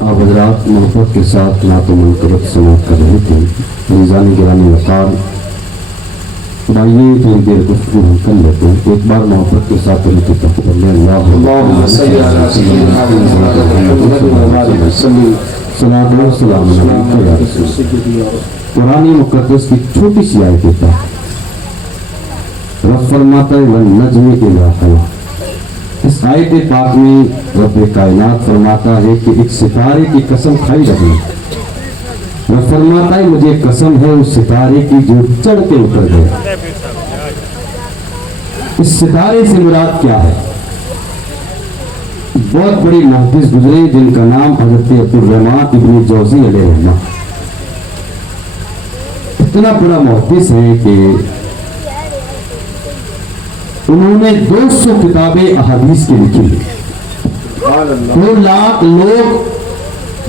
आप हजरात मोहब्बत के साथ नात मुनकरत समाप्त कर रहे थे। रिजानी गिरानी वकार आइए थोड़ी देर गुफ्तगू हम कर लेते हैं। एक बार मोहब्बत के साथ कुरान मुक़द्दस की छोटी सी आयत है। रब फरमाता है वन नज्म इज़ा हवा। इस आयत पाक में रब कायनात फरमाता है कि एक सितारे की कसम खाई रही। रब फरमाता है मुझे कसम है उस सितारे की जो चढ़ के उतर गया। इस सितारे से मुराद क्या है? बहुत बड़ी मुहद्दिस गुजरे जिनका नाम हज़रत अब्दुर्रहमान इब्न जौज़ी अलैहिर्रहमा। इतना बड़ा मुहद्दिस है कि उन्होंने 200 किताबें अहादीस की लिखी। 2 लाख लोग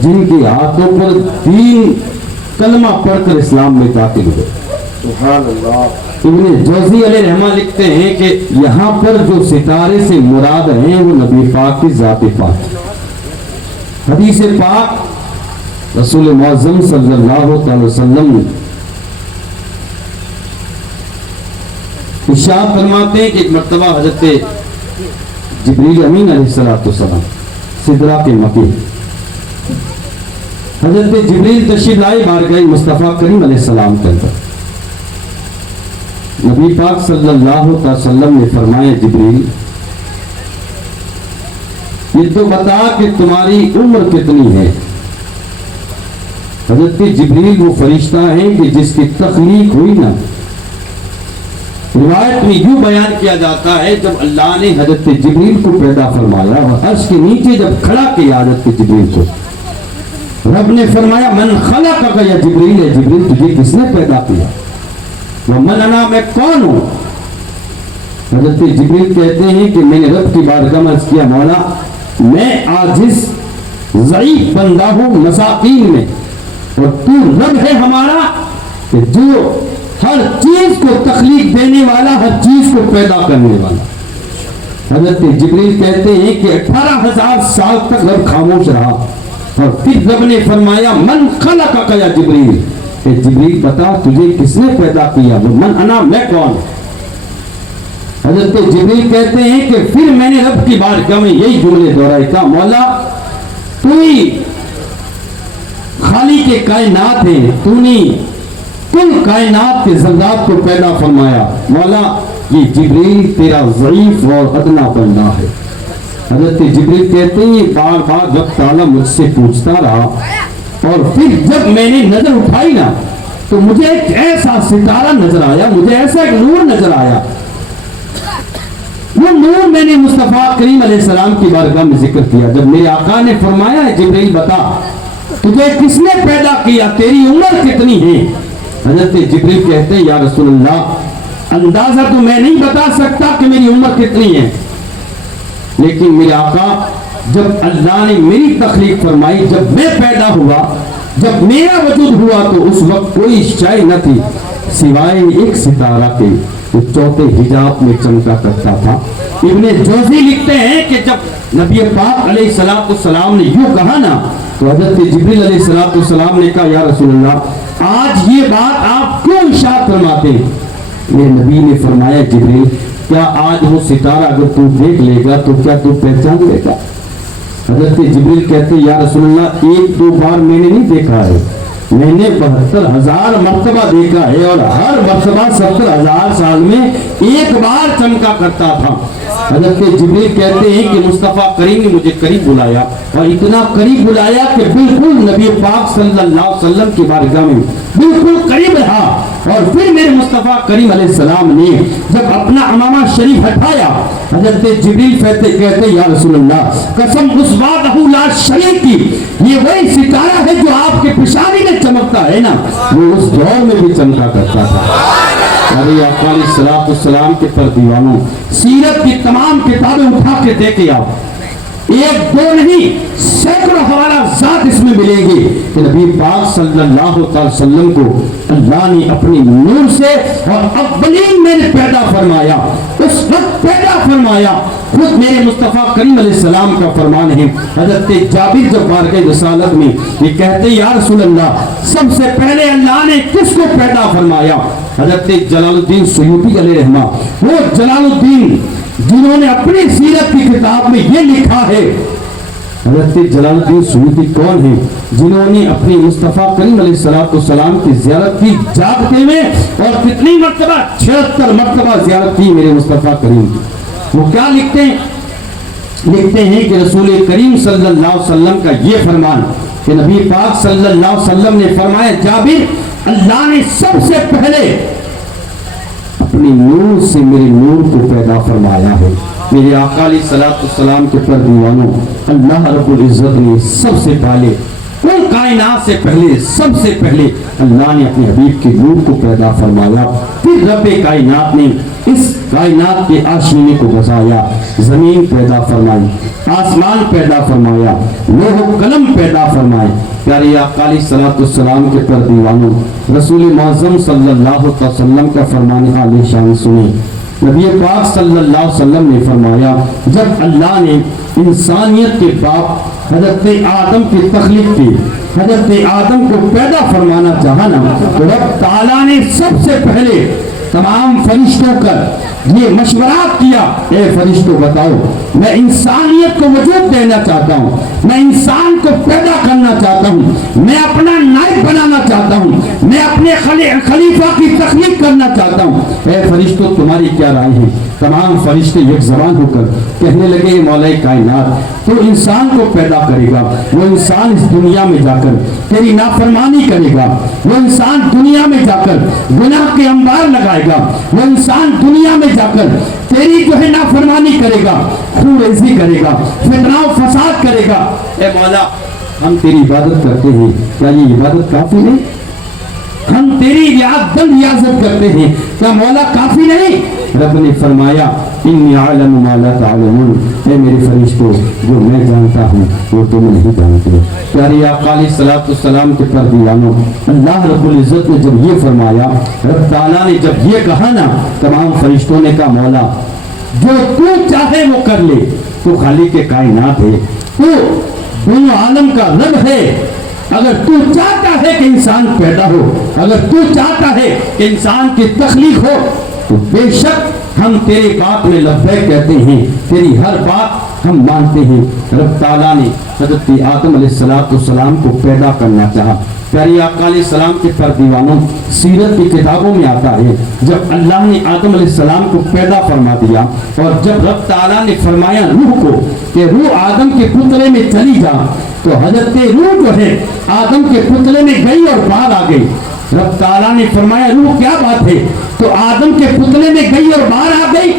जिनके हाथों पर 3 कलमा पढ़कर इस्लाम में दाखिल हुए। इब्न जौज़ी अलैहिर्रहमा लिखते हैं कि यहाँ पर जो सितारे से मुराद हैं वो नबी पाक की ज़ात पाक। हदीस पाक रसूल मुअज़्ज़म सल्लल्लाहु अलैहि वसल्लम इरशाद फरमाते हैं कि एक मर्तबा हज़रत जिब्रील अमीन अलैहिस्सलाम सिदरा के मकी हज़रत जिब्रील तशरीफ लाए बारगाह मुस्तफ़ा करीम अलैहिस्सलाम के अंदर। नबी पाक सल्लल्लाहु अलैहि वसल्लम ने फरमाया जिब्रील ये तो बता कि तुम्हारी उम्र कितनी है। हज़रत जिब्रील वो फरिश्ता है कि जिसकी तख्लीक हुई ना। रिवायत में यूं बयान किया जाता है जब अल्लाह ने हज़रत जिब्रील को पैदा फरमाया और अर्श के नीचे जब खड़ा किया हज़रत जिब्रील को, रब ने फरमाया मन खलक़का या जिब्रील, है जिब्रील तुझे किसने पैदा किया? वह मन अना मैं कौन हूँ? हज़रत जिब्रील कहते हैं कि मैंने रब की बारगाह में अर्ज़ किया मौला मैं आजिज़ ज़ईफ़ बंदा हूँ मसाकीन में, और तू रब है हमारा कि जो हर चीज को तख्लीक देने वाला, हर चीज को पैदा करने वाला। हज़रत जिब्रील कहते हैं कि 18,000 साल तक रब खामोश रहा और फिर रब ने फरमाया मन खलक़का या जिब्रील, कि जिब्रील बता तुझे किसने पैदा किया? वो मन अना मैं कौन? हज़रत जिब्रील कहते हैं कि फिर मैंने रब की बारगाह में यही जुमले दोहराए था मौला तू ही खाली के कायनात है, तूने कुल कायनात के ज़रात को पैदा फरमाया। मौला ये जिब्रील तेरा ज़ईफ़ और अदना बंदा है। हज़रत जिब्रील कहते हैं बार बार रब ताला मुझसे पूछता रहा और फिर जब मैंने नजर उठाई ना तो मुझे एक ऐसा सितारा नजर आया, मुझे ऐसा एक नूर नजर आया। वो नूर मैंने मुस्तफ़ा करीम अलैहिस्सलाम की बारगाह में जिक्र किया। जब मेरे आका ने फरमाया है जिब्रील बता तुझे किसने पैदा किया, तेरी उम्र कितनी है? हज़रत जिब्रील कहते हैं या रसूलल्लाह अंदाजा तो मैं नहीं बता सकता कि मेरी उम्र कितनी है, लेकिन मेरे आका जब अल्लाह ने मेरी तख्लीक फरमाई, जब मैं पैदा हुआ, जब मेरा वजूद हुआ तो उस वक्त कोई शय न थी सिवाय एक सितारा के जो चौथे हिजाब में चमका करता था। इब्ने जौज़ी लिखते हैं कि जब नबी पाक अलैहिस्सलाम ने यूं कहा ना तो हज़रत जिब्रील अलैहिस्सलाम ने कहा या रसूलल्लाह आज ये बात आप क्यों इरशाद फरमाते हैं? मेरे नबी ने फरमाया जिब्रील क्या आज वो सितारा अगर तू देख लेगा तो क्या तू पहचान लेगा? हज़रत जिब्रील कहते या रसूलल्लाह 1-2 बार मैंने नहीं देखा है, मैंने 72,000 मर्तबा देखा है और हर मर्तबा 70,000 साल में एक बार चमका करता था। हज़रत जिब्रील कहते हैं कि मुस्तफ़ा करीम ने मुझे करीब बुलाया और इतना करीब बुलाया कि बिल्कुल नबी पाक सल्लल्लाहु अलैहि वसल्लम की बारगाह में बिल्कुल करीब रहा। और फिर मेरे मुस्तफ़ा करीम अलैहिस्सलाम ने जब अपना अमामा शरीफ हटाया, हज़रत जिब्रील कहते या रसूलल्लाह कसम उस वादहू ला शरीक की, ये वही सितारा है जो आपके पेशानी में चमकता है ना, वो उस दौर में भी चमका करता था। अरे आका अलैहिस्सलाम के पर दीवानों सीरत की तमाम किताबें उठा के देखे आप, 1-2 नहीं सैकड़ों हवाला ज़ात इसमें मिलेंगे कि नबी पाक सल्लल्लाहु अलैहि वसल्लम को अल्लाह ने अपनी नूर से और अव्वलीन में पैदा फरमाया। उस वक्त पैदा फरमाया خود میرے مصطفیٰ کریم علیہ السلام کا فرمان ہے. حضرت جابر جب بارگاہ رسالت میں یہ کہتے یا رسول اللہ سب سے پہلے اللہ نے کس کو پیدا فرمایا؟ حضرت جلال الدین سیوطی علیہ رحمہ، وہ جلال الدین جنہوں نے اپنی سیرت کی کتاب میں یہ لکھا ہے. حضرت جلال الدین سیوطی کون ہیں؟ جنہوں نے اپنی مصطفیٰ کریم علیہ السلام کی زیارت کی جاگتے میں، اور کتنی مرتبہ؟ 76 مرتبہ زیارت کی میرے مصطفیٰ کریم کی. وہ کیا لکھتے ہیں؟ لکھتے ہیں کہ رسول کریم صلی اللہ علیہ وسلم کا یہ فرمان کہ نبی پاک صلی اللہ علیہ وسلم نے فرمایا جابر اللہ نے سب سے پہلے اپنی نور سے میرے نور کو پیدا فرمایا ہے. میرے آقا علیہ الصلوۃ والسلام کے پر دیوانوں، اللہ رب العزت نے سب سے پہلے کل کائنات سے پہلے سب سے پہلے اللہ نے اپنے حبیب کے نور کو پیدا فرمایا. پھر رب کائنات نے اس کائنات کے آشینے کو بسایا، زمین پیدا فرمائی، آسمان پیدا فرمایا، لوح و قلم پیدا فرمائے. پیارے آقا علیہ الصلوۃ والسلام کے پر دیوانوں، رسول معظم صلی اللہ علیہ وسلم کا فرمان عالی شان سنیں. نبی پاک صلی اللہ علیہ وسلم نے فرمایا جب اللہ نے انسانیت کے باپ حضرت آدم کی تخلیق کی، حضرت آدم کو پیدا فرمانا چاہا نا، تو رب تعالیٰ نے سب سے پہلے تمام فرشتوں کا یہ مشورہ کیا، اے فرشتوں بتاؤ میں انسانیت کو وجود دینا چاہتا ہوں، میں انسان کو پیدا کرنا چاہتا ہوں، میں اپنا نائب بنانا چاہتا ہوں، میں اپنے خلیفہ کی تخلیق کرنا چاہتا ہوں، اے فرشتوں تمہاری کیا رائے ہے؟ تمام فرشتے ایک زبان ہو کر کہنے لگے مولا کائنات تو انسان کو پیدا کرے گا، وہ انسان اس دنیا میں جا کر تیری نافرمانی کرے گا، وہ انسان دنیا میں جا کر گناہ کے انبار لگائے گا، وہ انسان دنیا میں جا کر تیری جو ہے نافرمانی کرے گا، خونریزی کرے گا، فتنہ و فساد کرے گا. اے مولا ہم تیری عبادت کرتے ہیں، کیا یہ عبادت کافی نہیں؟ ہم تیری ریاضت کرتے ہیں، کیا مولا کافی نہیں؟ رب نے فرمایا انی اعلم ما لا تعلمون، اے میرے فرشتوں جو میں جانتا ہوں وہ تم نہیں جانتے. پیارے آقا علیہ الصلوۃ والسلام کے پر دیوانوں، اللہ رب العزت نے جب یہ فرمایا، رب تعالیٰ نے جب یہ کہا نا، تمام فرشتوں نے کہا مولا جو تو چاہے وہ کر لے، تو خالق کائنات ہے، تو دونوں عالم کا رب ہے. اگر تو چاہتا ہے کہ انسان پیدا ہو، اگر تو چاہتا ہے کہ انسان کی تخلیق ہو، تو بے شک ہم تیری بات میں لبیک کہتے ہیں، تیری ہر بات ہم مانتے ہیں. رب تعالیٰ نے حضرت آدم علیہ السلام کو پیدا کرنا چاہا. پیارے آقا علیہ السلام کے پر دیوانوں، سیرت کی کتابوں میں آتا ہے جب اللہ نے آدم علیہ السلام کو پیدا فرما دیا، اور جب رب تعالیٰ نے فرمایا روح کو کہ روح آدم کے پتلے میں چلی جا، تو حضرت روح جو ہے آدم کے پتلے میں گئی اور باہر آ گئی. رب تعالیٰ نے فرمایا روح کیا بات ہے؟ تو آدم کے پتلے میں گئی اور باہر آ گئی.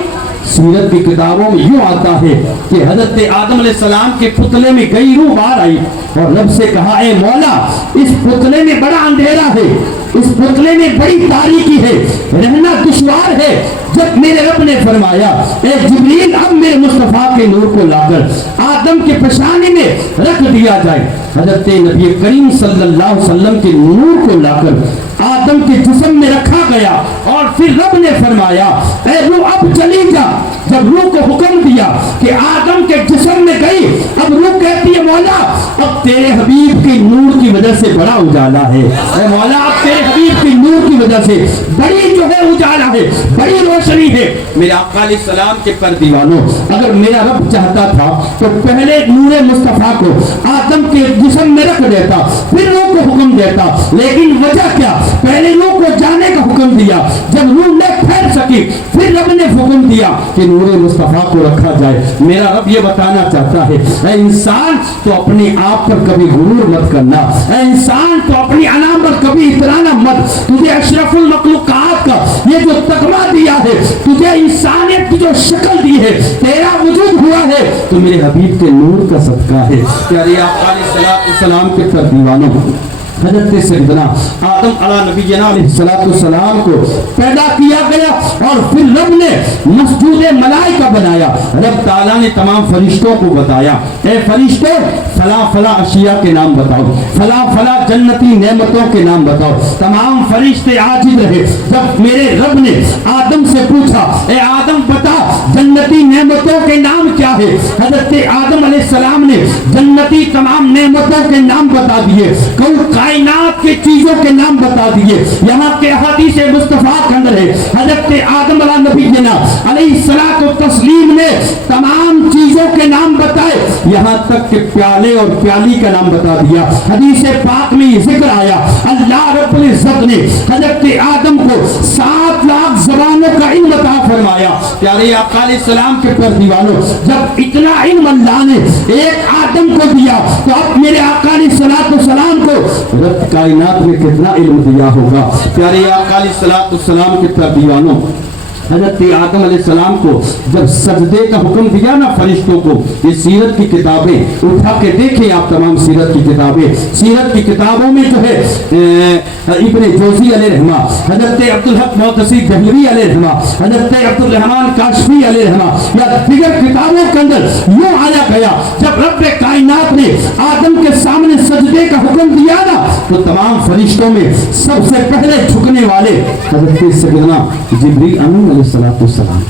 سیرت کی کتابوں میں یوں آتا ہے کہ حضرت آدم علیہ السلام کے پتلے میں گئی روح باہر آئی، اور رب سے کہا اے مولا اس پتلے میں بڑا اندھیرا ہے، اس پتلے میں بڑی تاریکی ہے، رہنا دشوار ہے. جب میرے رب نے فرمایا اے جبریل اب میرے مصطفیٰ کے نور کو لا کر آدم کے پیشانی میں رکھ دیا جائے، حضرت نبی کریم صلی اللہ علیہ وسلم کے نور کو لا کر آدم کے جسم میں رکھا گیا، اور پھر رب نے فرمایا اے روح اب چلی جا. جب روح کو حکم دیا کہ آدم کے جسم میں گئی، اب روح کہتی ہے مولا اب تیرے حبیب کی نور کی وجہ سے بڑا اجالا ہے، اے مولا اب تیرے حبیب کی نور کی وجہ سے بڑی جو ہے اجالا ہے، بڑی روشنی ہے. میرے آقا علیہ السلام کے پر دیوانوں، اگر میرا رب چاہتا تھا تو پہلے نور مصطفیٰ کو آدم کے جسم میں رکھ دیتا، پھر روح کو حکم دیتا. لیکن وجہ کیا؟ پہلے روح کو جانے کا حکم دیا، جب روح نہ پھیل سکی پھر رب نے حکم دیا کہ نور مصطفیٰ کو رکھا جائے. میرا رب یہ بتانا چاہتا ہے اے انسان تو اپنے آپ پر کبھی غرور مت کرنا، اے انسان تو اپنی انا پر کبھی اترانا مت. تجھے اشرف المخلوقات کا یہ جو تقویٰ دیا ہے، تجھے انسانیت کی جو شکل دی ہے، تیرا وجود ہوا ہے تو میرے حبیب کے نور کا صدقہ ہے. پیارے آقا علیہ السلام کے پر دیوانوں، حضرت سیدنا آدم علیہ نبینا علیہ السلام کو پیدا کیا گیا اور پھر رب نے مسجود ملائکہ بنایا. رب تعالیٰ نے تمام فرشتوں کو بتایا اے فرشتوں فلاں فلاں اشیاء کے نام بتاؤ, فلاں فلاں جنتی نعمتوں کے نام بتاؤ. تمام فرشتے عاجز رہے. جب میرے رب نے آدم سے پوچھا اے آدم بتا جنتی نعمتوں کے نام کیا ہے, حضرت آدم علیہ السلام نے جنتی تمام نعمتوں کے نام بتا دیے, کل کائنات کے چیزوں کے نام بتا دیے. یہاں کے حدیث مصطفیٰ کے اندر ہے حضرت آدم علیہ نبی جنا علیہ الصلوۃ والتسلیم نے تمام چیزوں کے نام بتائے, یہاں تک کہ پیالے اور پیالی کا نام بتا دیا. حدیث پاک میں یہ ذکر آیا اللہ رب العزت نے حضرت آدم کو 7 لاکھ زبانوں کا علم عطا فرمایا. پیارے آقا علیہ السلام کے پر دیوانوں, جب اتنا علم اللہ نے ایک آدم کو دیا تو اب میرے آقا علیہ السلام کو رب کائنات میں کتنا علم دیا ہوگا. پیارے آقا علیہ السلام کے پر دیوانوں, حضرت آدم علیہ السلام کو جب سجدے کا حکم دیا نا فرشتوں کو, یہ سیرت کی کتابیں اٹھا کے دیکھیں آپ, تمام سیرت کی کتابیں, سیرت کی کتابوں میں جو ہے ابن جوزی علیہ رحمہ, حضرت عبدالحق محدثی دہلوی علیہ رحمہ, حضرت عبدالرحمن کاشفی علیہ رحمہ یا دیگر کتابوں کے اندر یوں آیا گیا جب رب کائنات نے آدم کے سامنے سجدے کا حکم دیا نا تو تمام فرشتوں میں سب سے پہلے جھکنے والے حضرت سیدنا جبریل امین علیہ السلام,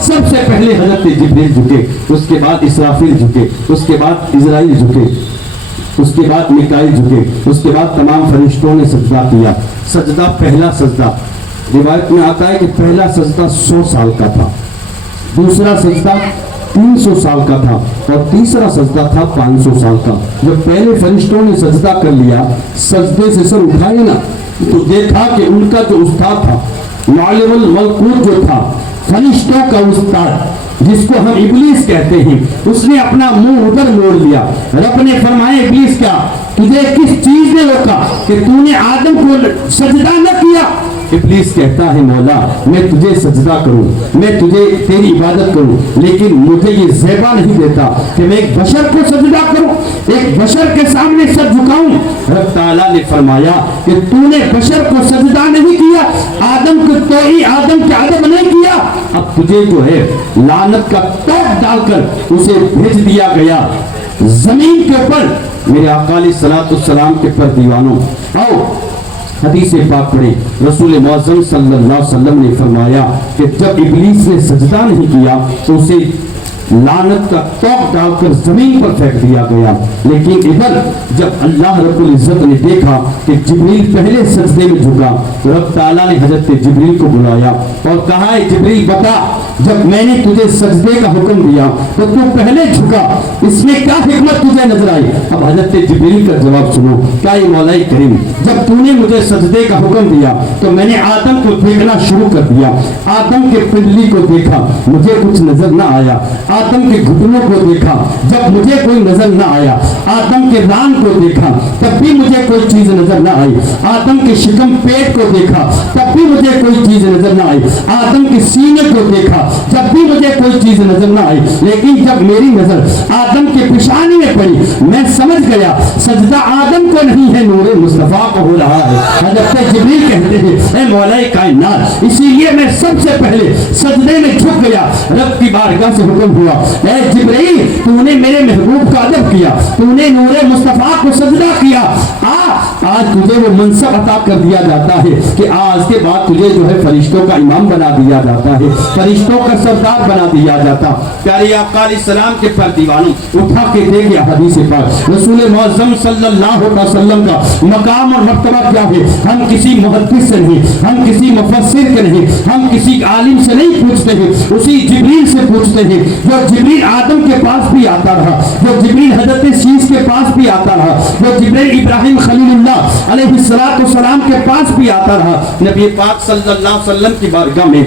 سب سے پہلے حضرت جبریل جھکے, اس کے بعد اسرافیل جھکے, اس کے بعد عزرائیل جھکے, اس کے بعد میکائیل جھکے, اس کے بعد تمام فرشتوں نے سجدہ کیا. سجدہ پہلا سجدہ روایت میں آتا ہے کہ پہلا سجدہ 100 سال کا تھا, دوسرا سجدہ 300 سال کا تھا اور تیسرا سجدہ تھا 500 سال کا. جب پہلے فرشتوں نے سجدہ کر لیا, سجدے سے سر اٹھائے نا تو دیکھا کہ ان کا جو استاد تھا معلم الملکوت جو تھا, فرشتوں کا استاد جس کو ہم ابلیس کہتے ہیں, اس نے اپنا منہ ادھر موڑ لیا. رب نے فرمایا ابلیس کیا تجھے کس چیز نے روکا کہ تو نے آدم کو سجدہ نہ کیا؟ ابلیس کہتا ہے مولا میں تجھے سجدہ کروں, میں تجھے تیری عبادت کروں, لیکن مجھے یہ زیبا نہیں دیتا کہ میں ایک بشر کو سجدہ کروں, ایک بشر کے سامنے سر جھکاؤں. رب تعالیٰ نے فرمایا کہ تو نے بشر کو سجدہ نہیں کیا, آدم کو تو ہی آدم کے ادب نہیں کیا, اب تجھے جو ہے لعنت کا توق ڈال کر اسے بھیج دیا گیا زمین کے اوپر. میرے آقا علیہ السلام کے پر دیوانوں, آؤ حدیث پاک پڑھیں. رسول معظم صلی اللہ علیہ وسلم نے فرمایا کہ جب ابلیس نے سجدہ نہیں کیا تو اسے لعنت کا توق ڈال کر زمین پر پھینک دیا گیا. لیکن ادھر جب اللہ رب العزت نے دیکھا کہ جبریل پہلے سجدے میں جھکا تو رب تعالیٰ نے حضرت جبریل کو بلایا اور کہا ہے جبریل بتا جب میں نے تجھے سجدے کا حکم دیا تو تو پہلے جھکا, اس میں کیا حکمت تجھے نظر آئی؟ اب حضرت جبریل کا جواب سنو. کیا یہ مولا کریم جب تو نے مجھے سجدے کا حکم دیا تو میں نے آدم کو دیکھنا شروع کر دیا, آدم کے پنڈلی کو دیکھا مجھے کچھ نظر نہ آیا, آدم کے گھٹنوں کو دیکھا جب مجھے کوئی نظر نہ آیا, آدم کے ران کو دیکھا تب بھی مجھے کوئی چیز نظر نہ آئی, آدم کے شکم پیٹ کو دیکھا تب بھی مجھے کوئی چیز نظر نہ آئی, آدم کے سینے کو دیکھا جب بھی مجھے کوئی چیز نظر نہ آئی. لیکن جب میری نظر آدم کے پیشانی میں پڑی میں سمجھ گیا سجدہ آدم کو نہیں ہے نور مصطفیٰ کو ہو رہا ہے. حضرت جبریل کہتے ہیں اے مولا کائنات اسی لیے میں سب سے پہلے سجدے میں جھک گیا. رب کی بارگاہ سے حکم ہوا اے جبریل تو نے میرے محبوب کا ادب کیا, تو نے نور مصطفیٰ کو سجدہ کیا, آج تجھے وہ منصب عطا کر دیا جاتا ہے کہ آج کے بعد تجھے جو ہے فرشتوں کا امام بنا دیا جاتا ہے, فرشتوں کا سردار بنا دیا جاتا. پیارے آقا علیہ السلام کے پر دیوانوں اٹھا کے دیکھیں حدیث پاک رسول معظم صلی اللہ علیہ وسلم کا مقام اور مرتبہ کیا ہے. ہم کسی محدث سے نہیں, ہم کسی مفسر کے نہیں, ہم کسی عالم سے نہیں پوچھتے ہیں, اسی جبریل سے پوچھتے ہیں جو جبریل آدم کے پاس بھی آتا رہا, جو جبریل حضرت شیش کے پاس بھی آتا رہا, جو جبریل ابراہیم خلیل اللہ علیہ السلام کے پاس بھی آتا رہا. نبی پاک صلی اللہ علیہ وسلم کی بارگاہ میں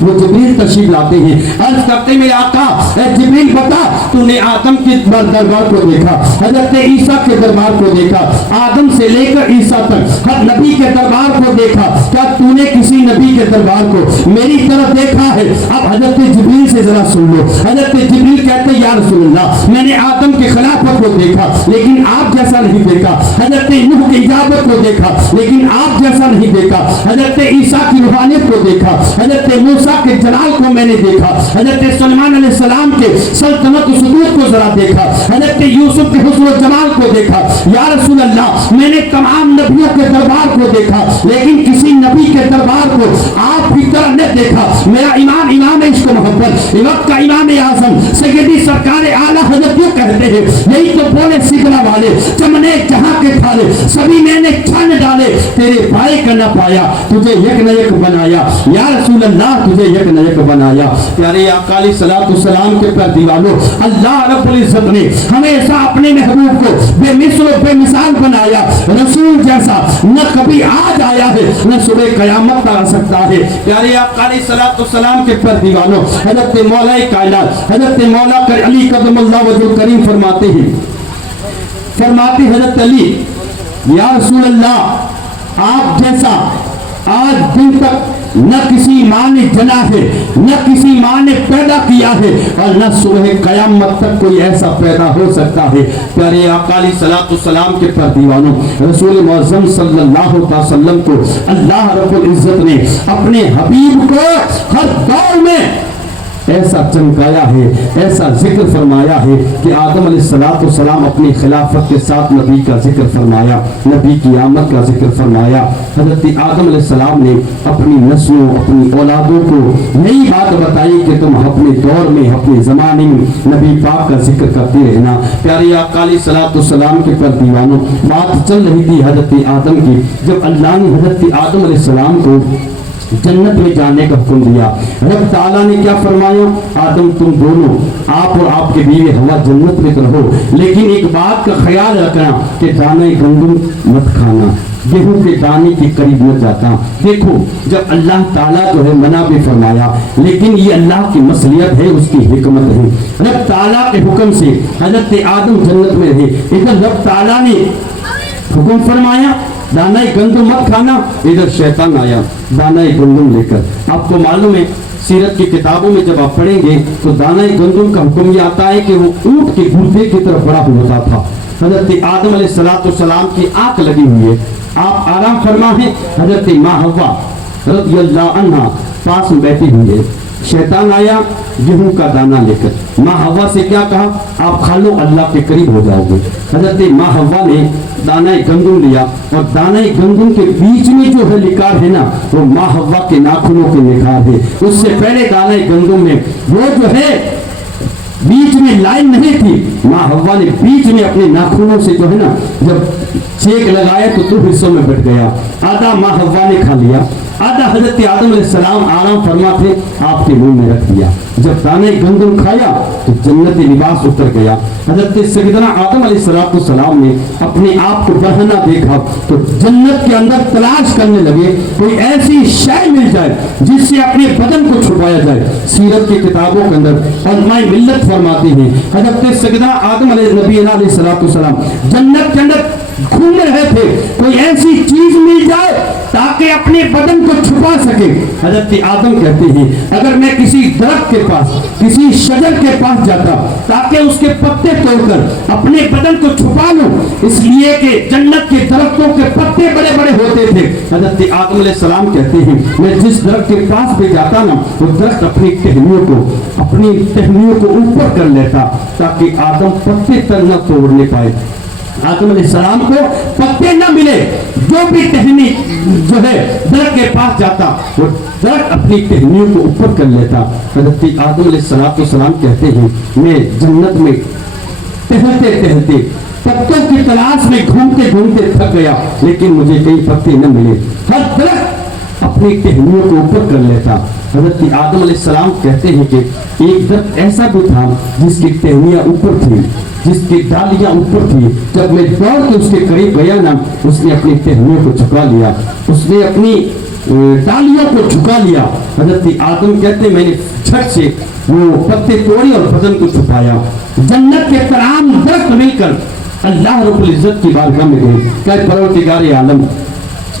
وہ جبریل تشریف لاتے ہیں، عرض کرتے میرے آقا اے جبریل بتا تو نے آدم کے دربار کو دیکھا، حضرت عیسیٰ کے دربار کو دیکھا، آدم سے لے کر عیسیٰ تک ہر نبی کے دربار کو دیکھا، کیا تو نے کسی نبی کے دربار کو میری طرف دیکھا ہے؟ اب حضرت جبریل سے ذرا سن لو، حضرت جبریل کہتے ہیں یا رسول اللہ میں نے آدم کی خلافت کو دیکھا لیکن آپ جیسا نہیں دیکھا، حضرت نوح کی اجابت کو دیکھا لیکن آپ جیسا نہیں دیکھا، حضرت عیسیٰ کی روحانیت کو دیکھا، حضرت موسیٰ کے جلال کو میں نے دیکھا، حضرت سلیمان علیہ السلام کے سلطنت و سطوت کو ذرا دیکھا، حضرت یوسف کے حسن و جمال کو دیکھا، یا رسول اللہ میں نے تمام نبیوں کے دربار کو دیکھا لیکن کسی نبی کے دربار کو آپ کی طرح نہ دیکھا۔ میرا امام امام عشق و محبت وقت کا امام اعظم سیدی سرکار اعلیٰ حضرت یوں کہتے ہیں، یہی تو بولے سگلا والے چمنے جہاں کے تھالے سبھی میں نے چھن ڈالے، تیرے بھائی کا نہ پایا تجھے یک نہ یک بنایا، یا رسول اللہ تجھے یک نہ یک بنایا۔ پیارے آقا علیہ الصلوۃ والسلام کے پر دیوانوں، اللہ رب العزت نے ہمیشہ اپنے محبوب کو بے مثل و بے مثال بنایا، رسول جیسا نہ کبھی آج آیا ہے نہ صبح قیامت آ سکتا ہے۔ پیارے آقا علیہ الصلوۃ والسلام کے پر دیوانوں، حضرت مولا کائنات حضرت مولا علی قدم اللہ وجہ کریم فرماتے ہیں، فرماتے حضرت علی یا رسول اللہ آپ جیسا آج دن تک نہ کسی ماں نے جنا ہے نہ کسی ماں نے پیدا کیا ہے اور نہ صبح قیامت تک کوئی ایسا پیدا ہو سکتا ہے۔ پیارے آقا علیہ الصلوۃ والسلام کے پر دیوانوں، رسول معظم صلی اللہ علیہ وسلم کو اللہ رب العزت نے اپنے حبیب کو ہر دور میں ایسا چمکایا ہے، ایسا ذکر فرمایا ہے کہ آدم علیہ السلام اپنی خلافت کے ساتھ نبی کا ذکر فرمایا، نبی کی آمد کا ذکر فرمایا۔ حضرت آدم علیہ السلام نے اپنی نسلوں اپنی اولادوں کو یہی بات بتائی کہ تم اپنے دور میں اپنے زمانے میں نبی پاک کا ذکر کرتے رہنا۔ پیارے آقا علیہ السلام کے پر دیوانوں، بات چل رہی تھی حضرت آدم کی، جب اللہ نے حضرت آدم علیہ السلام کو جنت میں جانے کا حکم دیا، رب تعالیٰ نے کیا فرمایا؟ آدم تم دونوں آپ اور آپ کے بیوی ہوا جنت میں رہو لیکن ایک بات کا خیال رکھنا کہ دانہ گندم مت کھانا، گیہوں کے دانے کے قریب مت جاتا۔ دیکھو جب اللہ تعالیٰ جو ہے منع بھی فرمایا لیکن یہ اللہ کی مصلحت ہے، اس کی حکمت ہے۔ رب تعالیٰ کے حکم سے حضرت آدم جنت میں رہے، ادھر رب تعالیٰ نے حکم فرمایا دانہ گندم مت کھانا، ادھر شیطان آیا دانہ گندم لے کر۔ آپ کو معلوم ہے سیرت کی کتابوں میں جب آپ پڑھیں گے تو دانہ گندم کا حکم یہ آتا ہے کہ وہ اونٹ کے گردے کی طرف بڑا ہوتا تھا۔ حضرت آدم علیہ السلام کی آنکھ لگی ہوئی ہے، آپ آرام فرما ہے، حضرت ماں حوا رضی اللہ عنہا پاس میں بیٹھی ہوئی ہے، شیطان آیا گیہوں کا دانہ لے کر، ماں حوا سے کیا کہا؟ آپ کھا لو اللہ کے قریب ہو جاؤ گے۔ حضرت ماں حوا نے دانہ گندم لیا اور دانہ گندم کے بیچ میں جو ہے نکھار ہے نا وہ ماں حوا کے ناخنوں کے نکھار ہے، اس سے پہلے دانہ گندم میں وہ جو ہے بیچ میں لائن نہیں تھی، ماں حوا نے بیچ میں اپنے ناخنوں سے جو ہے نا جب چیک لگایا تو دو حصوں میں بٹ گیا، آدھا ماں حوا نے کھا لیا، آدھا حضرت آدم علیہ السلام آرام فرما تھے آپ کے منہ میں رکھ دیا۔ جب دانے گندم کھایا تو جنتی لباس اتر گیا۔ حضرت سیدنا آدم علیہ السلام نے اپنے آپ کو برہنہ دیکھا تو جنت کے اندر تلاش کرنے لگے کوئی ایسی شے مل جائے جس سے اپنے بدن کو چھپایا جائے۔ سیرت کی کتابوں کے اندر علماء ملت فرماتے ہیں حضرت سیدنا آدم علیہ السلام جنت کے اندر گھوم رہے تھے، کوئی ایسی چیز مل جائے تاکہ اپنے بدن کو چھپا سکے۔ حضرت آدم کہتے ہیں اگر میں کسی درخت کے پاس کسی شجر کے پاس جاتا تاکہ اس کے پتے توڑ کر اپنے بدن کو چھپا لوں، اس لیے کہ جنت کے درختوں کے پتے بڑے بڑے ہوتے تھے۔ حضرت آدم علیہ السلام کہتے ہیں میں جس درخت کے پاس بھی جاتا نا وہ درخت اپنی ٹہنیوں کو اوپر کر لیتا تاکہ آدم پتے تک نہ توڑنے پائے۔ آدم علیہ السلام کو پتے نہ ملے، جو بھی ٹہنی جو ہے درخت کے پاس جاتا وہ درخت اپنی ٹہنیوں کو اوپر کر لیتا۔ حضرت آدم علیہ السلام کہتے ہیں میں جنت میں ٹہلتے ٹہلتے پتوں کی تلاش میں گھومتے گھومتے تھک گیا لیکن مجھے کئی پتے نہ ملے، ہر درخت اپنی ٹہنیوں کو اوپر کر لیتا۔ حضرت آدم علیہ السلام کہتے ہیں کہ ایک درخت ایسا بھی تھا جس کی ٹہنیاں اوپر تھی، جس کی ڈالیاں اوپر تھی، جب میں دوڑ کے اس کے قریب گیا نا اس نے اپنی ٹہنیوں کو چھپا لیا، اس نے اپنی डालियों को झुका लिया। हजरत आदम कहते मैंने झट से वो पत्ते तोड़े और बदन को छुपाया। जन्नत के तमाम दरख्त मिलकर अल्लाह रब्बुल इज्जत की बारगाह में गए, कहे परवरदिगार आलम,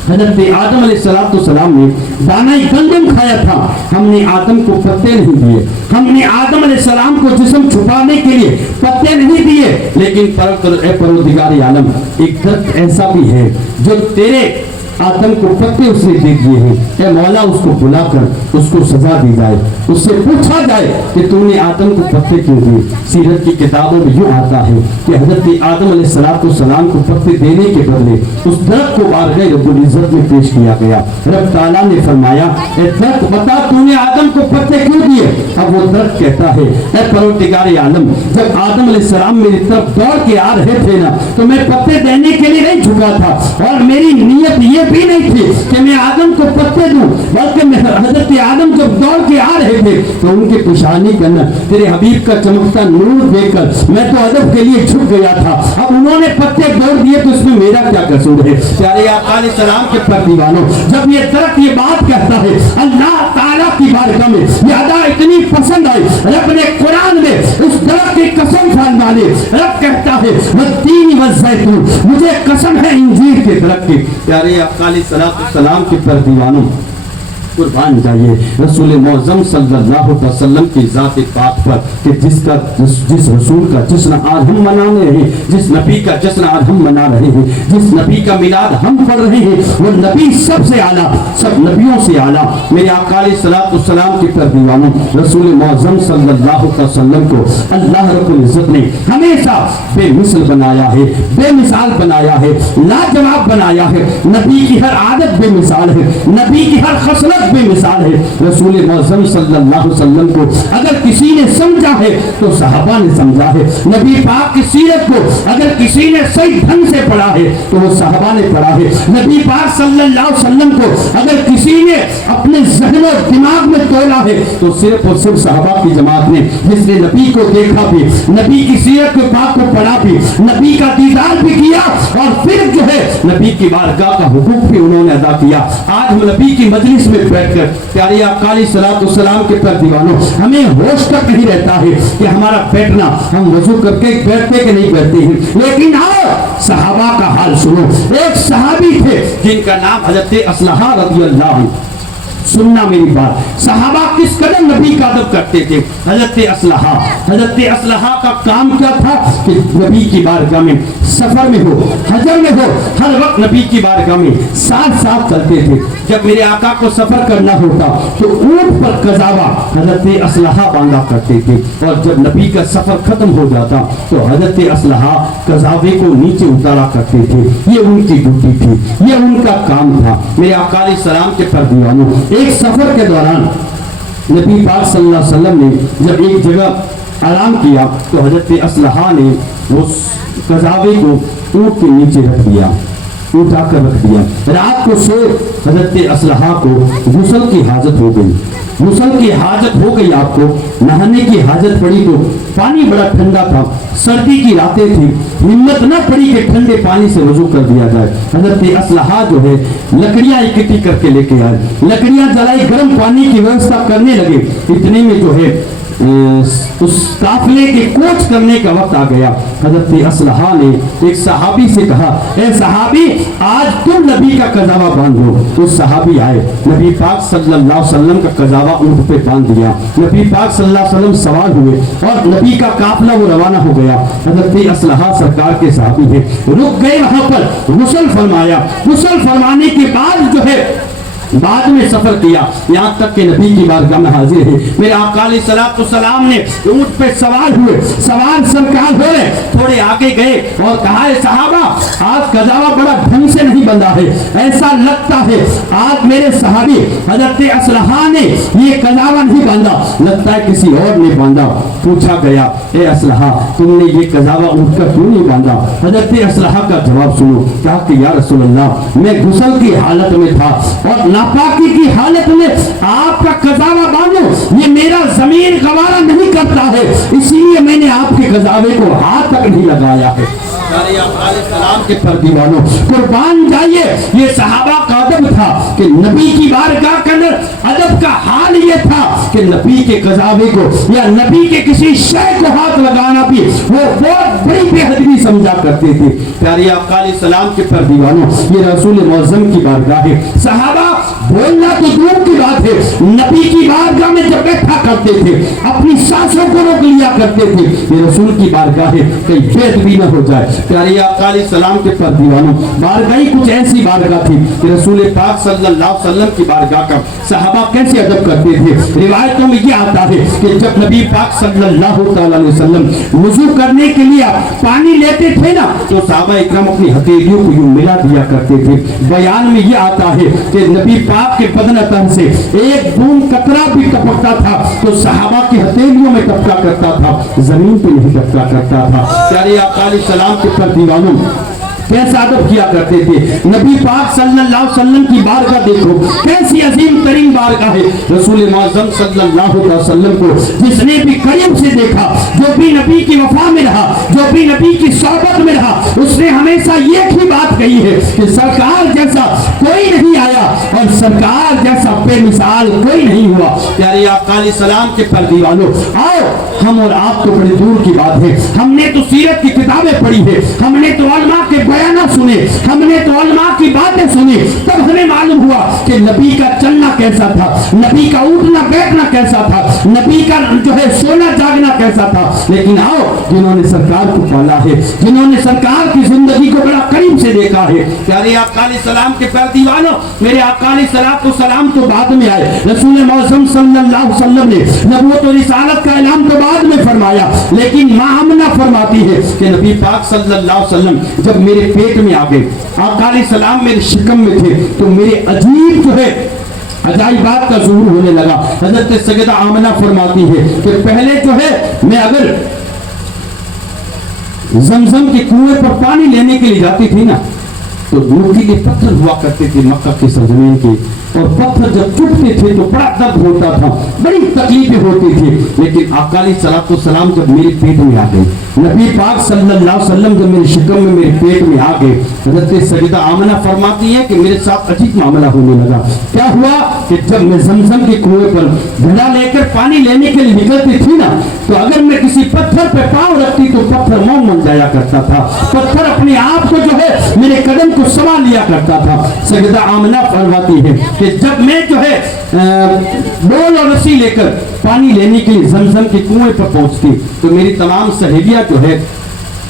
हजरत आदम अलैहिस्सलाम ने दाना गंदम खाया था, हमने आदम को पत्ते नहीं दिए, हमने आदम अलैहिस्सलाम को जिस्म छुपाने के लिए पत्ते नहीं दिए, लेकिन परवरदिगार आलम एक दर्द ऐसा भी है जो तेरे आदम को पत्ते उसने दे दिए हैं, ए मौला उसको बुलाकर उसको सजा दी जाए, उससे पूछा जाए कि तूने आदम को पत्ते क्यों दिए। सीरत की किताबों में यूं आता है कि हजरत आदम अलैहिस्सलाम को पत्ते देने के बदले उस दरख्त को बारगाह रब्बुल इज्जत में पेश किया गया। रब ताला ने फरमाया, ए दरख्त बता तूने आदम को पत्ते क्यों दिए। अब वो दरख्त कहता है, ए परवरदिगार आलम, जब आदम अलैहिस्सलाम मेरी तरफ दौड़ के आ रहे थे ना, तो मैं पत्ते देने के लिए नहीं झुका था, और मेरी नीयत ये भी नहीं थी कि मैं आदम को पत्ते दूं, बल्कि हजरत आदम जब दौड़ के आ रहे थे तो उनके पेशानी के अंदर तेरे हबीब का चमकता नूर देखकर मैं तो अदब के लिए झुक गया था। अब उन्होंने पत्ते दौड़ दिए तो इसमें मेरा क्या कसूर है। प्यारे आका अलैहिस्सलाम के पर दीवानों, जब ये दरख्त ये बात कहता है, अल्लाह ताला की बारगाह में ये अदा इतनी पसंद आई, रब ने कुरान में उस दरख्त की कसम खान वाले रब कहता है, वत्तीन वज़ैतून, मुझे कसम है इंजीर के दरख्त की। प्यारे आका अलैहिस्सलाम के पर दीवानों, कुर्बान जाइए रसूल मौज़म सल्लल्लाहु अलैहि वसल्लम की ज़ात पाक पर कि जिस रसूल का जश्न आज हम मनाने हैं, जिस नबी का जश्न आज हम मना रहे हैं, जिस नबी का मिलाद हम पढ़ रहे हैं, वो नबी सबसे आला, सब नबियों से आला, मेरे आका अलैहिस्सलाम के पर दीवानों, रसूल मौज़म सल्लल्लाहु अलैहि वसल्लम को अल्लाह रब्बुल इज्जत ने हमेशा बेमिसाल बनाया है, बेमिसाल बनाया है, लाजवाब बनाया है। नबी की हर आदत बेमिसाल है, नबी की हर खसलत बेमिसाल है। रसूल मौज़म सल्लल्लाहु अलैहि वसल्लम को अगर किसी ने समझा है तो सहाबा ने समझा है। नबी पाक की सीरत को अगर किसी ने सही ढंग से पढ़ा है तो वो सहाबा ने पढ़ा है। नबी पाक सल्लल्लाहु अलैहि वसल्लम को अगर किसी ने अपने ज़हन और दिमाग में तोला है तो सिर्फ और सिर्फ सहाबा की जमात ने, जिसने नबी को देखा भी, नबी की सीरत के पाक को पढ़ा भी, नबी का दीदार भी किया, और फिर जो है नबी की बारगाह का हुकूक भी उन्होंने अदा किया। आज हम नबी की मजलिस में बैठकर प्यारे आका अलैहिस्सलाम के पर दीवानों, हमें होश तक नहीं रहता है कि हमारा बैठना हम वजू करके बैठते कि नहीं बैठते हैं। लेकिन आओ सहाबा का हाल सुनो। एक सहाबी थे जिनका नाम हजरत असलहा रज़ियल्लाहु अन्हु। सुनना मेरी बात, सहाबा किस कदर नबी का अदब करते थे। हजरत असलहा का काम क्या था कि नबी की बारगाह में सफर में हो, हजर में हो, हर वक्त नबी की बारगाह में साथ साथ चलते थे। जब मेरे आका को सफर करना होता तो ऊंट पर कजावा हजरत असलहा बांधा करते थे, और जब नबी का सफर खत्म हो जाता तो हजरत असलहा कजावे को नीचे उतारा करते थे। ये उनकी ड्यूटी थी, ये उनका काम था। मेरे आका अलैहिस्सलाम के पर दीवानों, एक सफर के दौरान नबी पाक सल्लल्लाहु अलैहि वसल्लम ने जब एक जगह आराम किया तो हजरत असलहा ने उस कजावे को ऊंट के नीचे रख दिया, उठाकर रख दिया। रात को सो हजरत असलहा को गुस्ल की हाजत हो गई, गुस्ल की हाजत हो गई, आपको नहाने की हाजत पड़ी तो पानी बड़ा ठंडा था, सर्दी की रातें थी, हिम्मत न पड़ी कि ठंडे पानी से वजू कर दिया जाए। हजरत असलहा जो है लकड़ियां इकट्ठी करके लेके आए, लकड़ियां जलाई, गर्म पानी की व्यवस्था करने लगे। इतने में जो है उस काफिले के कोच करने का वक्त आ गया। हजरत असलहा ने एक सहाबी से कहा, ए सहाबी, आज तुम नबी का कजावा बांधो। उस सहाबी आए, नबी पाक सल्लल्लाहु अलैहि वसल्लम का कजावा ऊंट पे बांध दिया। नबी पाक सल्लल्लाहु अलैहि वसल्लम सवार हुए और नबी का काफिला वो रवाना हो गया। हजरत असलहा सरकार के सहाबी है, रुक गए वहां पर, गुस्ल फरमाया। गुस्ल फरमाने के बाद जो है बाद में सफर किया, यहाँ तक कि नबी की बारगाह में हाजिर है। मेरे आका अलैहिस्सलाम ने ऊंट पे सवार हुए, सवार सरकार हो रहे, थोड़े आगे गए और कहा, है सहाबा, आज कजावा बड़ा ढंग से नहीं बंधा है, ऐसा लगता है आज मेरे सहाबी हजरत असलहा ने ये कजावा नहीं बांधा, लगता है किसी और ने बांधा। पूछा गया, ए असलहा, तुमने ये कजावा ऊंट का क्यों नहीं बांधा। हजरत असलहा का जवाब सुनो, कहा कि या रसूल अल्लाह, मैं गुस्ल की हालत में था और नापाकी की हालत में आपका कजावा बांधो, ये मेरा जमीन गवारा नहीं करता है, इसीलिए मैंने आपके कजावे को हाथ तक नहीं लगाया है। सलाम के फर्दीवानों, कुर्बान जाइए, ये सहाबा का अदब था कि नबी की बारगाह के अंदर अदब का हाल ये था कि नबी के कजावे को या नबी के किसी शय को हाथ लगाना भी वो बहुत बड़ी बेहदबी समझा करते थे। प्यारे आका सलाम के फर्दीवानों, ये रसूल मौज़म की बारगाह है। सहाबा बोलना तो दूर की बात है, नबी की बारगाह में जब बैठा करते थे अपनी सांसों को रोक लिया करते थे। ये रसूल की बारगाह है, कहीं बेअदबी न हो जाए। प्यारे आका सलाम के फर्दीवानों, बारगाह कुछ ऐसी बारगाह थी कि रसूल पाक सल्लल्लाहु अलैहि वसल्लम की बारगाह का सहाबा कैसे अदब करते थे। रिवायतों में ये आता है कि जब नबी पाक सल्लल्लाहु अलैहि वसल्लम वुजू करने के लिए पानी लेते थे ना, तो सहाबा इकराम अपनी हथेलियों को यूं मिला दिया करते थे। बयान में ये आता है कि नबी पाक के बदन अतहर से एक बूंद कतरा भी टपकता था तो सहाबा की हथेलियों में टपका करता था, जमीन पे नहीं टपका करता था। प्यारे आका सलाम के फर्दीवानों, कैसा अदब किया करते थे। नबी पाक सल्लल्लाहु अलैहि वसल्लम की बारगाह देखो, कैसी अजीम तरीन बारगाह है। रसूल मौज़म सल्लल्लाहु अलैहि वसल्लम को जिसने भी करीब से देखा, जो भी नबी की वफा में रहा, जो भी नबी की सोहबत में रहा, उसने हमेशा एक ही बात कही है कि सरकार जैसा कोई नहीं आया और सरकार जैसा बेमिसाल कोई नहीं हुआ। प्यारे आका सलाम के फर्दीवानों, आओ हम और आप तो बड़ी दूर की बात है, हमने तो सीरत की किताबें पढ़ी है, हमने तो उलमा के बयाना सुने, हमने तो उलमा की बातें सुनी, तब हमें मालूम हुआ कि नबी का चलना कैसा था, नबी का उठना बैठना कैसा था, नबी का जो है सोना जागना कैसा था। लेकिन आओ, जिन्होंने सरकार को पाला है, जिन्होंने सरकार की जिंदगी को बड़ा करीब से देखा है, प्यारे आका सलाम के फर्दीवानों, मेरे आका सलाम तो बाद में आए। रसूल मौज़म सल्लल्लाहु अलैहि वसल्लम ने नबूवत और रिसालत का ऐलान तो बाद में फरमाया, लेकिन मां आमना फरमाती है कि नबी पाक सल्लल्लाहु अलैहि वसल्लम जब मेरे पेट में आ गए, आका सलाम मेरे शिकम में थे, तो मेरे अजीब जो है अजाइबात का ज़ुहूर होने लगा। हज़रत सैयदा आमना फरमाती है कि पहले जो है मैं अगर जमजम के कुएं पर पानी लेने के लिए जाती थी ना, तो नुकीले पत्थर हुआ करते थे मक्का की सरजमीन के, और पत्थर जब टूटते थे तो बड़ा दर्द होता था, बड़ी तकलीफें होती थी। लेकिन आका सलाम जब मेरे पेट में आ गए, नबी पाक सल्लल्लाहु अलैहि वसल्लम जब मेरे शिकम में मेरे पेट में आ गए, हज़रत सैयदा आमना फरमाती है कि मेरे साथ अजीब मामला होने लगा। क्या हुआ कि जब मैं जमजम के कुएं पर घड़ा लेकर पानी लेने के लिए निकलती थी ना, तो अगर मैं किसी पत्थर पे पाँव रखती तो पत्थर मोम बन जाया करता था, पत्थर अपने आप को जो है मेरे कदम को समा लिया करता था। सैयदा आमना फरमाती है कि जब मैं जो है डोल और रस्सी लेकर पानी लेने के लिए जमजम के कुएं पर पहुंचती, तो मेरी तमाम सहेलियां जो है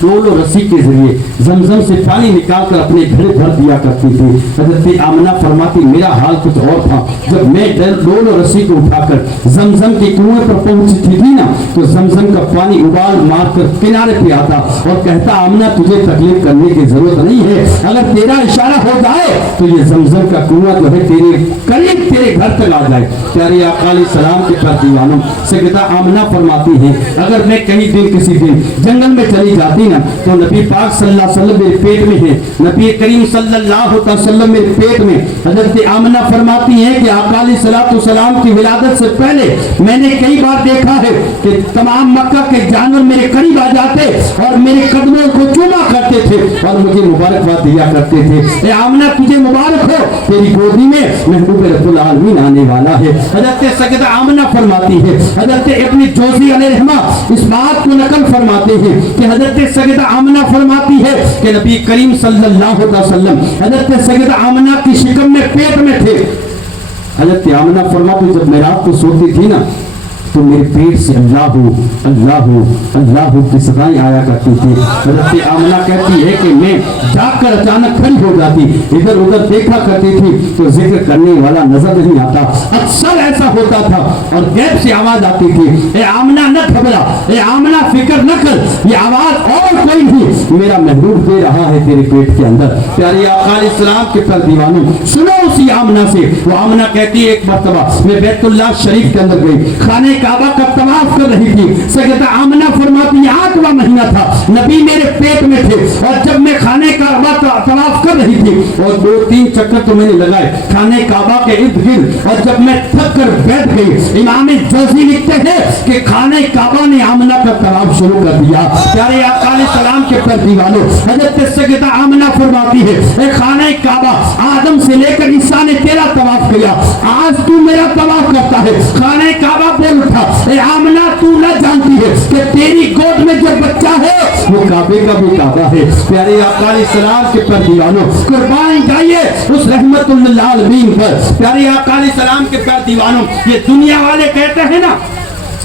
डोल और रस्सी के जरिए जमजम से पानी निकालकर अपने घर भर दिया करती थी। हज़रत आमना फरमाती मेरा हाल कुछ और था। जब मैं डोल और रस्सी को उठाकर जमजम के कुएं पर पहुंचती थी ना, तो जमजम का पानी उबाल मारकर किनारे पे आता और कहता आमना तुझे तकलीफ करने की जरूरत नहीं है, अगर तेरा इशारा हो जाए तो ये जमजम का कुआं जो है तेरे करीब तेरे घर तक आ जाए। प्यारे आका सलाम के फर्दीवानों, सैयदा आमना फरमाती है अगर मैं कहीं दिन किसी दिन जंगल में चली जाती ना, तो नबी पाक सल्लल्लाहु अलैहि वसल्लम मेरे पेट में है, नबी करीम सल्लल्लाहु अलैहि वसल्लम मेरे पेट में। हज़रत आमना फरमाती है कि आका सलाम की विलादत से पहले मैंने कई बार देखा है कि तमाम मक्का के जानवर मेरे करीब आ जाते और मेरे कदमों को चूमा करते थे और मुझे मुबारकबाद दिया करते थे, ए आमना तुझे मुबारक हो, तेरी गोदी में महबूब रब्बुल आलमीन आने वाला है। हज़रत सैयदा आमना फरमाती है, हज़रत इब्न जोज़ी अलैहिर्रहमा इस बात को नकल फरमाते हैं कि हज़रत सैयदा आमना फरमाती है कि नबी करीम सल्लल्लाहु अलैहि वसल्लम हज़रत सैयदा आमना की शिकम में पेट में थे। हज़रत आमना फरमाती जब मैं रात को सोती थी ना, तो मेरे पेट से अल्लाहू अल्लाहू अल्लाहू की सदाएं आया करती थी। हज़रत आमना कहती है कि मैं जागकर अचानक खड़ी हो जाती, इधर उधर देखा करती थी तो जिक्र करने वाला नजर नहीं आता। अक्सर ऐसा होता था और गैब से आवाज आती थी, ए आमना न घबरा, ए आमना फिक्र न कर, ये आवाज और कोई नहीं, मेरा महबूब दे रहा है तेरे पेट के अंदर। प्यारे आका इस्लाम के पर दीवानों, सुनो उसी आमना से। वो आमना कहती है एक मर्तबा मैं बैतुल्लाह शरीफ के अंदर गई, खाने काबा का तवाफ कर रही थी। सैयदा आमना फरमाती है 8वां महीना था, नबी मेरे पेट में थे और जब मैं खाने काबा का तवाफ कर रही थी और 2-3 चक्कर तो मैंने लगाए खाने काबा के इर्द गिर्द, और जब मैं थक कर बैठ गई, इमाम जौजी लिखते हैं कि खाने काबा ने आमना का तवाफ शुरू कर दिया। प्यारे आका अलैहिस्सलाम के पर दीवानों, हजरत सैयदा आमना फरमाती है ए खाने काबा आदम से लेकर ईसा ने तेरा तवाफ किया, आज तू मेरा तवाफ करता है। खाने काबा बोल उठा, ए आमना तू न जानती है कि तेरी गोद में जो बच्चा है वो काबे का भी काबा है। प्यारे आका अलैहिस्सलाम के पर दीवानों, कुर्बान जाइए उस रहमतुल लिल आलमीन पर। प्यारे आका अलैहिस्सलाम के पर दीवानों, ये दुनिया वाले कहते हैं ना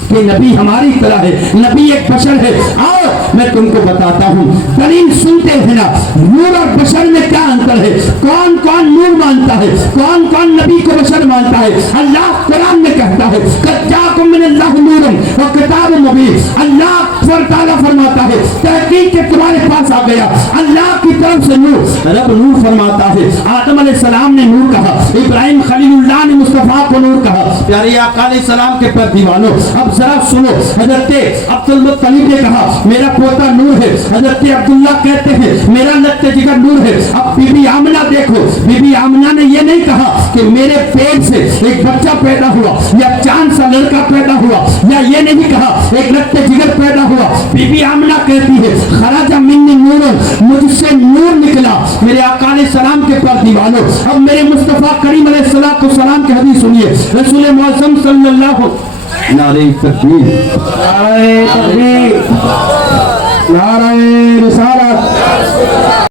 कि नबी हमारी तरह है, नबी एक बशर है। आओ मैं तुमको बताता हूँ, दलील सुनते हैं ना, नूर और बशर में क्या अंतर है, कौन कौन नूर मानता है, कौन कौन नबी को बशर मानता है। अल्लाह कुरान में कहता है कज्जाकुम मिनल्लाहि नूरुन व किताबुम मुबीन, अल्लाह ताला फरमाता है तहकीक के तुम्हारे पास आ गया अल्लाह की तरफ से नूर। रब नूर फरमाता है, आदम अलैहिस्सलाम ने नूर कहा, इब्राहिम खलीलुल्लाह ने मुस्तफा को नूर कहा। प्यारे आका अलैहिस्सलाम के पर दीवानों, अब जरा सुनो, हजरत अब्दुल मुत्तलिब ने कहा मेरा पोता नूर है, हजरत अब्दुल्ला कहते हैं मेरा लत्ते जिगर नूर है। अब बीबी आमना देखो, बीबी आमना ने ये नहीं कहा कि मेरे पेट से एक बच्चा पैदा हुआ या चांद सा लड़का पैदा हुआ, या ये नहीं कहा एक लत्ते जिगर पैदा हुआ। बीबी आमना कहती है खराजा मिन्नी नूर, मुझसे नूर निकला। मेरे आका अलैहिस्सलाम के पर दीवानों, अब मेरे मुस्तफा करीम अलैहिस्सलाम की हदीस सुनिए। रसूल मुअज़्ज़म सल्लल्लाहु नारे तकबीर, नारे तकबीर, नारे रिसालत।